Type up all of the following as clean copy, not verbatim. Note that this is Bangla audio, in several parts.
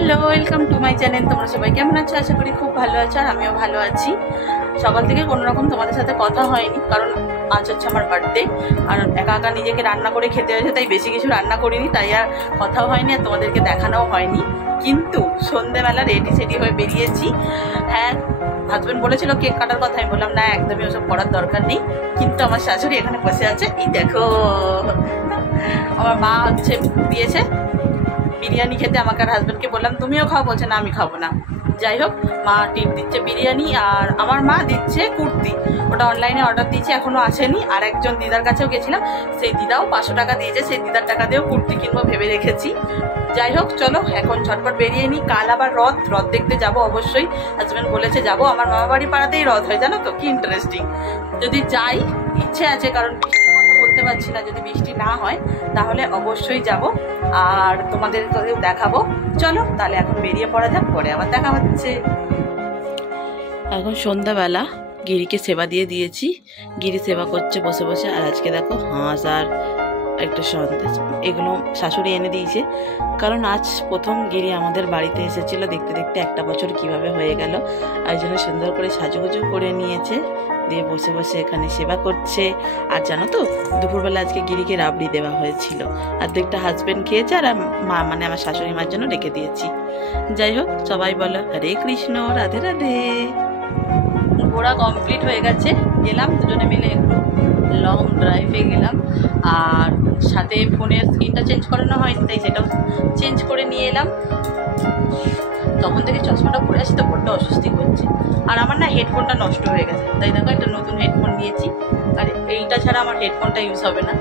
Hello, welcome to my channel. তোমরা সবাই কেমন আছো? আশা করি খুব ভালো আছো, আর আমিও ভালো আছি। সকাল থেকে কোনো রকম তোমাদের সাথে কথা হয়নি, কারণ আজ হচ্ছে আমার বার্থডে, আর একা একা নিজেকে রান্না করে খেতে হয়েছে, তাই বেশি কিছু রান্না করিনি, তাই আর কথাও হয়নি, আর তোমাদেরকে দেখানোও হয়নি। কিন্তু সন্ধেবেলা রেডি সেডি হয়ে বেরিয়েছি। হ্যাঁ, হাজব্যান্ড বলেছিল কেক কাটার কথা, আমি বললাম না, একদমই ওসব করার দরকার নেই। কিন্তু আমার শাশুড়ি এখানে বসে আছে, এই দেখো। আমার মা হচ্ছে দিয়েছে বিরিয়ানি খেতে আমাকে, আর হাজব্যান্ডকে বললাম তুমিও খাও, বলছে না আমি খাবো না। যাই হোক, মা টিপ দিচ্ছে বিরিয়ানি, আর আমার মা দিচ্ছে কুর্তি, ওটা অনলাইনে অর্ডার দিয়েছি, এখনও আসেনি। আর একজন দিদার কাছেও গেছিলাম, সেই দিদাও 500 টাকা দিয়েছে, সেই দিদার টাকা দিয়েও কুর্তি কিনবো ভেবে রেখেছি। যাই হোক, চলো এখন ঝটপট বেরিয়ে নিই। কাল আবার রথ দেখতে যাব অবশ্যই, হাজব্যান্ড বলেছে যাবো। আমার মামা বাড়ি পাড়াতেই রথ হয়, জানো তো, কি ইন্টারেস্টিং। যদি যাই, ইচ্ছে আছে, কারণ বলতে পারছি না, যদি বৃষ্টি না হয় তাহলে অবশ্যই যাব, আর তোমাদেরকেও দেখাবো। চলো তাহলে এখন বেরিয়ে পড়া যাক, পরে আবার দেখা হচ্ছে। এখন সন্ধ্যাবেলা গিরিকে সেবা দিয়ে দিয়েছি, গিরি সেবা করছে বসে বসে। আর আজকে দেখো হাঁস আর একটা সন্দেশ, এগুলো শাশুড়ি এনে দিয়েছে, কারণ আজ প্রথম গিরি আমাদের বাড়িতে এসেছিল। দেখতে দেখতে একটা বছর কিভাবে হয়ে গেল, আর জন্য সুন্দর করে সাজুগুজু করে নিয়েছে, দিয়ে বসে বসে এখানে সেবা করছে। আর জানো তো, দুপুরবেলা আজকে গিরিকে রাবড়ি দেওয়া হয়েছিল, অর্ধেকটা হাজব্যান্ড খেয়েছে, আর মা মানে আমার শাশুড়ি মার জন্য রেখে দিয়েছি। যাই হোক, সবাই বলো হরে কৃষ্ণ, রাধে রাধে। ঘোরা কমপ্লিট হয়ে গেছে, গেলাম দুজনে মিলে একটু লং ড্রাইভে গেলাম, আর সাথে ফোনের স্ক্রিনটা চেঞ্জ করানো হয়নি, তাই সেটাও চেঞ্জ করে নিয়ে এলাম। তখন থেকে চশমাটা পরে আসি তো বড্ড অস্বস্তি করছে, আর আমার না হেডফোনটা নষ্ট হয়ে গেছে, তাই দেখো একটা নতুন হেডফোন নিয়েছি, আর এইটা ছাড়া আমার হেডফোনটা ইউজ হবে না,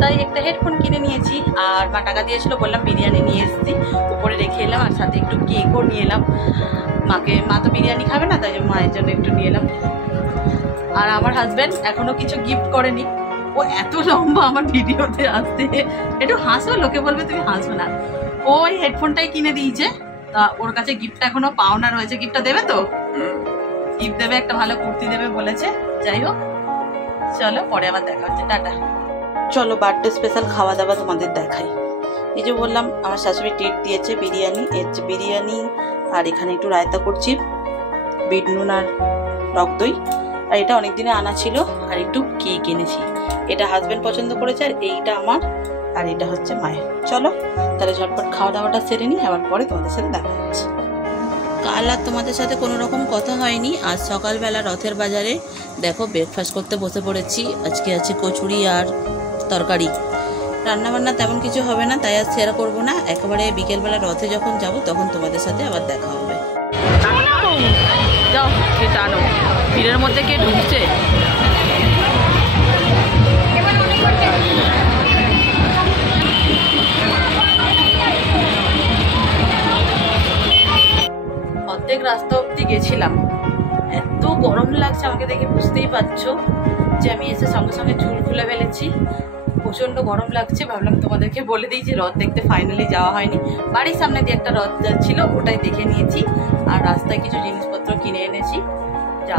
তাই একটা হেডফোন কিনে নিয়েছি। আর মা টাকা দিয়েছিল, বললাম বিরিয়ানি নিয়ে এসেছি, উপরে রেখে এলাম, আর সাথে একটু কেকও নিয়ে এলাম। মা তো বিরিয়ানি খাবে না, তাই মায়ের জন্য একটু নিয়ে এলাম। আর আমার হাজব্যান্ড এখনো কিছু গিফট করেনি, ও এত লম্বা আমার ভিডিওতে আসতে, একটু হাসো, লোকে বলবে তুমি হাসবে না। ওই হেডফোনটাই কিনে দিয়েছে, তা ওর কাছে গিফটটা এখনো পাওনা রয়েছে। গিফটটা দেবে তো? গিফট দেবে, একটা ভালো কুর্তি দেবে বলেছে। যাই হোক, চলো পরে আবার দেখা হচ্ছে, টাটা। চলো বার্থডে স্পেশাল খাওয়া দাওয়া তোমাদের দেখাই। এই যে বললাম, আমার শাশুড়ি ট্রিট দিয়েছে বিরিয়ানি, এর যে বিরিয়ানি, আর এখানে একটু রায়তা করছি, বিট নুন আর টক দই, আর এটা অনেক দিনে আনা ছিল, আর একটু কেক এনেছি। এটা হাজব্যান্ড পছন্দ করেছে, আর এইটা আমার, আর এটা হচ্ছে মায়ের। চলো তাহলে ঝটপট খাওয়া দাওয়াটা সেরে নিই, আবার পরে তোমাদের সাথে দেখা হচ্ছে। কাল আর তোমাদের সাথে কোনো রকম কথা হয়নি। আজ সকালবেলা রথের বাজারে দেখো ব্রেকফাস্ট করতে বসে পড়েছি। আজকে আছে কচুরি আর তরকারি, রান্নাবান্না তেমন কিছু হবে না, তাই আর শেয়ার করবো না। একেবারে বিকেলবেলা রথে যখন যাব তখন তোমাদের সাথে আবার দেখা হবে। যাও, কে টানো, ভিড়ের মধ্যে কে ঢুকছে। অর্ধেক রাস্তা অব্দি গেছিলাম, এত গরম লাগছে, আমাকে দেখে বুঝতেই পারছো যে আমি এসে সঙ্গে সঙ্গে চুল খুলে ফেলেছি, প্রচণ্ড গরম লাগছে। ভাবলাম তোমাদেরকে বলে দিই যে রথ দেখতে ফাইনালি যাওয়া হয়নি। বাড়ির সামনে দিয়ে একটা রথ যাচ্ছিল, ওটাই দেখে নিয়েছি, আর রাস্তায় কিছু জিনিসপত্র কিনে এনেছি। যা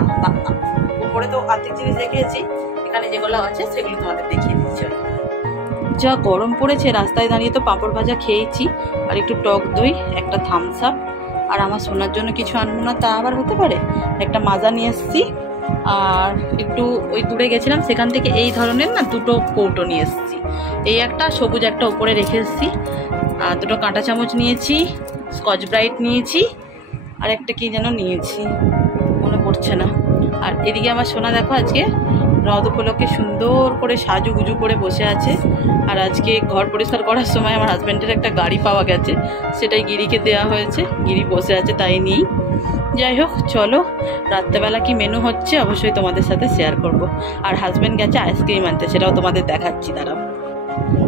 উপরে তো আর্থিক জিনিস দেখিয়েছি, এখানে যেগুলো আছে সেগুলো তোমাদের দেখিয়ে দিচ্ছি। যা গরম পড়েছে, রাস্তায় দাঁড়িয়ে তো পাঁপড় ভাজা খেয়েছি, আর একটু টক দই, একটা থামস আপ, আর আমার সোনার জন্য কিছু আনবো না তা আবার হতে পারে, একটা মাজা নিয়ে এসেছি। আর একটু ওই দূরে গেছিলাম, সেখান থেকে এই ধরনের না দুটো কৌটো নিয়ে এসেছি, এই একটা সবুজ একটা উপরে রেখে এসেছি, আর দুটো কাঁটা চামচ নিয়েছি, স্কচ ব্রাইট নিয়েছি, আর একটা কি যেন নিয়েছি, মনে পড়ছে না। আর এদিকে আমার সোনা দেখো আজকে রথ উপলক্ষে সুন্দর করে সাজুগুজু করে বসে আছে। আর আজকে ঘর পরিষ্কার করার সময় আমার হাজব্যান্ডের একটা গাড়ি পাওয়া গেছে, সেটাই গিরিকে দেওয়া হয়েছে, গিরি বসে আছে তাই নিয়েই। যাই হোক, চলো রাত্রেবেলা কি মেনু হচ্ছে অবশ্যই তোমাদের সাথে শেয়ার করব। আর হাজব্যান্ড গেছে আইসক্রিম আনতে, সেটাও তোমাদের দেখাচ্ছি, দাঁড়াও।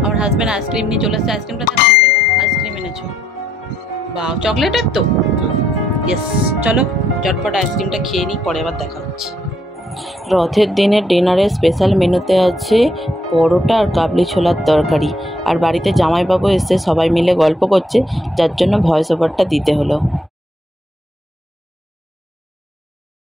আমার হাজব্যান্ড আইসক্রিম নিয়ে চলে আসছে, আইসক্রিমটা দেখা, আইসক্রিম এনেছো, বা চকলেটের তো, ইয়েস। চলো চটপট আইসক্রিমটা খেয়ে নিই, পরে আবার দেখা হচ্ছে। রথের দিনের ডিনারের স্পেশাল মেনুতে আছে পরোটা আর কাবলি ছোলার তরকারি, আর বাড়িতে জামাইবাবু এসে সবাই মিলে গল্প করছে, যার জন্য ভয়েস ওভারটা দিতে হলো।